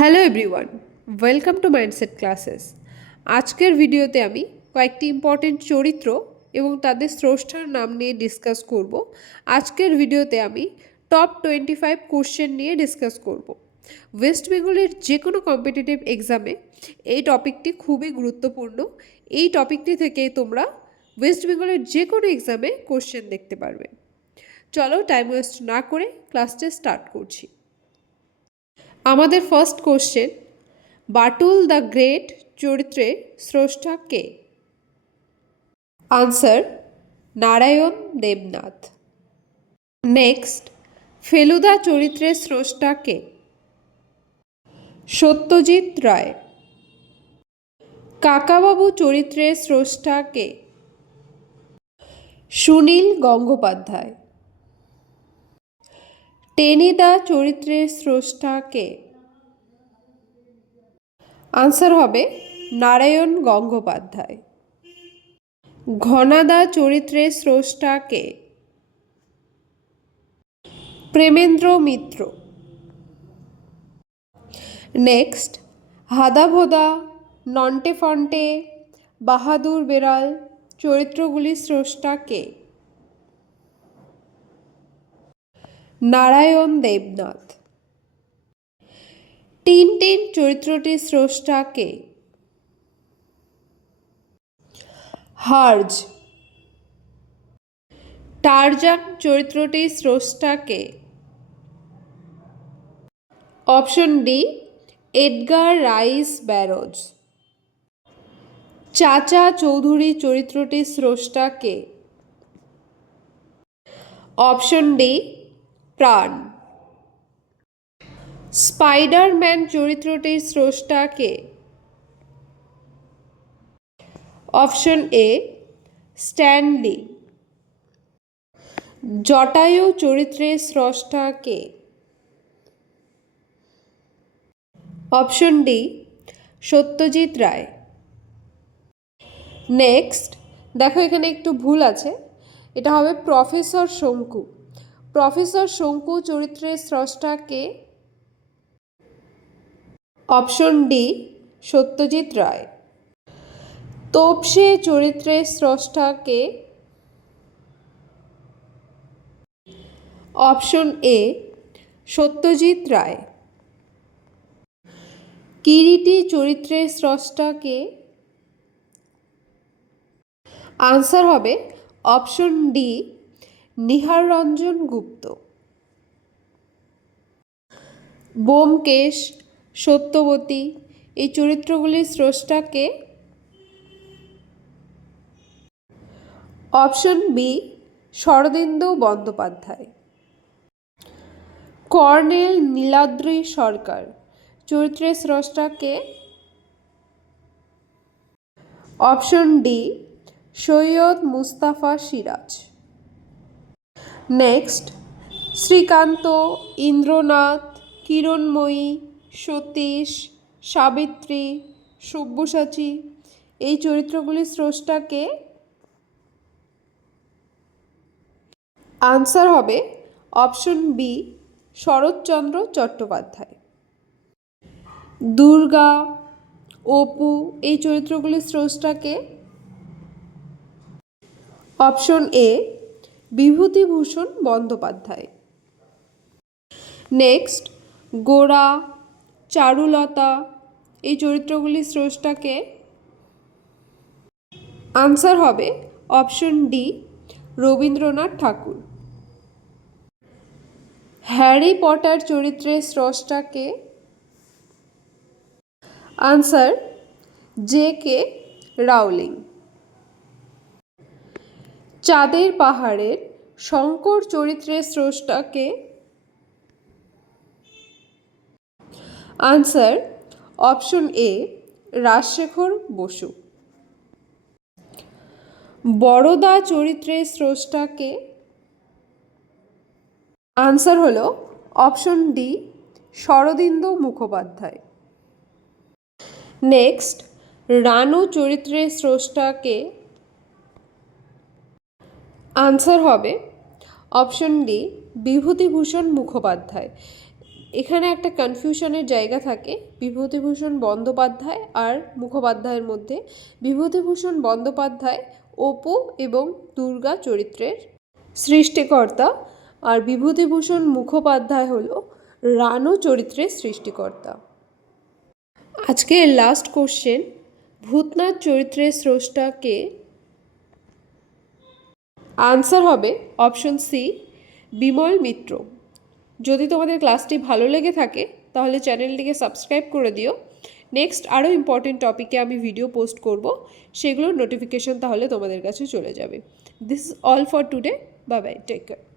Hello everyone, welcome to mindset classes. আজকের ভিডিওতে আমি কয়েকটি ইম্পর্টেন্ট চরিত্র এবং তাদের স্রষ্টার নাম নিয়ে ডিসকাস করব। আজকের ভিডিওতে আমি টপ 25 কোশ্চেন নিয়ে ডিসকাস করব। ওয়েস্ট বেঙ্গলের যে কোনো কম্পিটিটিভ এক্সামে এই টপিকটি খুবই গুরুত্বপূর্ণ। এই টপিকটি থেকে তোমরা ওয়েস্ট বেঙ্গলের যে কোনো এক্সামে কোশ্চেন দেখতে পারবে। চলো টাইম ওয়েস্ট না করে ক্লাসটা স্টার্ট করছি। আমাদের first question, Batul the great চরিত্রের স্রষ্টা কে? আনসার, নারায়ণ দেবনাথ। নেক্সট, ফেলুদা চরিত্রের স্রষ্টা কে? সত্যজিৎ রায়। কাকাবাবু চরিত্রের স্রষ্টা কে? সুনীল গঙ্গোপাধ্যায়। টেনিদা চরিত্রের স্রষ্টা কে? আনসার হবে নারায়ণ গঙ্গোপাধ্যায়। ঘনাদা চরিত্রের স্রষ্টা কে? প্রেমেন্দ্র মিত্র। নেক্সট, হাদাভোদা, নন্টে ফন্টে, বাহাদুর বেড়াল চরিত্রগুলির স্রষ্টা কে? নারায়ণ দেবনাথ। টিনটিন চরিত্রটির স্রষ্টা কে? হার্জ। টারজান চরিত্রটির স্রষ্টা কে? Option D, Edgar Rice Burroughs. Chacha Chaudhary চরিত্রটির স্রষ্টা কে? Option D, Pran. স্পাইডারম্যান চরিত্রটির স্রষ্টা কে? Option A, Stan Lee. Jatayu চরিত্রের স্রষ্টা কে? Option D, Satyajit Ray. Next, দেখো এখানে একটু ভুল আছে, এটা হবে প্রফেসর শঙ্কু। প্রফেসর শঙ্কু চরিত্রের স্রষ্টা কে? Option D, Satyajit Ray. তোপসে চরিত্রের স্রষ্টা কে? Option A, Satyajit Ray. কিরিটি চরিত্রের স্রষ্টা কে? আনসার হবে অপশন ডি, নিহার রঞ্জন গুপ্ত। ব্যোমকেশ, সত্যবতী এই চরিত্রগুলির স্রষ্টা কে? Option B, Sharadindu Bandyopadhyay. Colonel Niladri Sarkar চরিত্রের স্রষ্টা কে? Option D, Syed Mustafa Siraj. Next, Srikanta, Indranath, Kiranmayi, Satish, Savitri, Sabyasachi এই চরিত্রগুলির স্রষ্টা কে? আনসার হবে অপশন বি, শরৎচন্দ্র চট্টোপাধ্যায়। দুর্গা, অপু এই চরিত্রগুলির স্রষ্টা কে? Option A, Bibhutibhushan Bandyopadhyay. Next, Gora, Charulata এই চরিত্রগুলির স্রষ্টা কে? আনসার হবে option D, Rabindranath Tagore. Harry Potter চরিত্রের স্রষ্টা কে? Answer, J K Rowling. চাঁদের পাহাড়ের শঙ্কর চরিত্রের স্রষ্টা কে? Answer, option A, Rajshekhar Basu. Barada চরিত্রের স্রষ্টা কে? আনসার হলো option D, Sharadindu Mukhopadhyay. Next, Ranu চরিত্রের স্রষ্টা কে? আনসার হবে অপশন ডি, বিভূতিভূষণ মুখোপাধ্যায়। এখানে একটা কনফিউশনের জায়গা থাকে বিভূতিভূষণ বন্দ্যোপাধ্যায় আর মুখোপাধ্যায়ের মধ্যে। বিভূতিভূষণ বন্দ্যোপাধ্যায় অপু এবং দুর্গা চরিত্রের সৃষ্টিকর্তা, আর বিভূতিভূষণ মুখোপাধ্যায় হলো রানু চরিত্রের সৃষ্টিকর্তা। আজকের লাস্ট কোশ্চেন, ভূতনাথ চরিত্রের স্রষ্টা কে? আনসার হবে অপশন সি, বিমল মিত্র। যদি তোমাদের ক্লাসটি ভালো লেগে থাকে তাহলে চ্যানেলটিকে সাবস্ক্রাইব করে দিও। নেক্সট আরও ইম্পর্টেন্ট টপিকে আমি ভিডিও পোস্ট করব, সেগুলোর নোটিফিকেশন তাহলে তোমাদের কাছে চলে যাবে। This is all for today. Bye bye, take care.